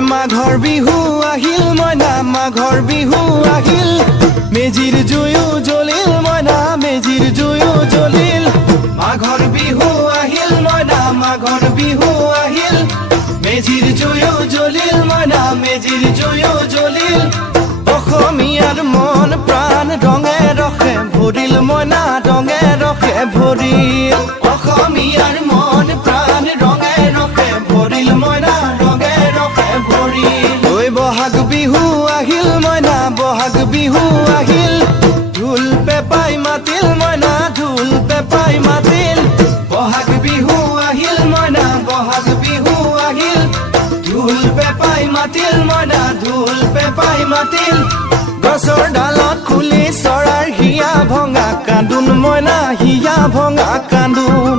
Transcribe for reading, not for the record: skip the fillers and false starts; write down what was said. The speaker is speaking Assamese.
মাঘৰ বিহু আহিল মইনা মাঘৰ বিহু আহিল মেজিৰ জুয়ো জ্বলিল মইনা মেজিৰ জুয়ো জ্বলিল মাঘৰ বিহু আহিল মইনা মাঘৰ বিহু আহিল মেজিৰ জুয়ো জ্বলিল মইনা মেজিৰ জুয়ো জ্বলিল অসমীয়াৰ মন প্ৰাণ ৰঙে ৰসে ভৰিল মইনা ৰঙে ৰসে ভৰিল অসমীয়াৰ মন প্ৰাণ ৰঙে ৰসে ভৰিল মইনা ৰঙে ৰসে ভৰিল ঐ বহাগ বিহু আহিল মইনা বহাগ বিহু আহিল ঢোল পেপাই মাতিল মইনা ঢোল পেপাই মাতিল বহাগ বিহু আহিল মইনা বহাগ বিহু আহিল ঢোল পেপাই মাতিল মইনা ঢোল পেপাই মাতিল গছৰ ডালত খুলি চৰাৰ হিয়া ভঙা কান্দোন মইনা হিয়া ভঙা কান্দোন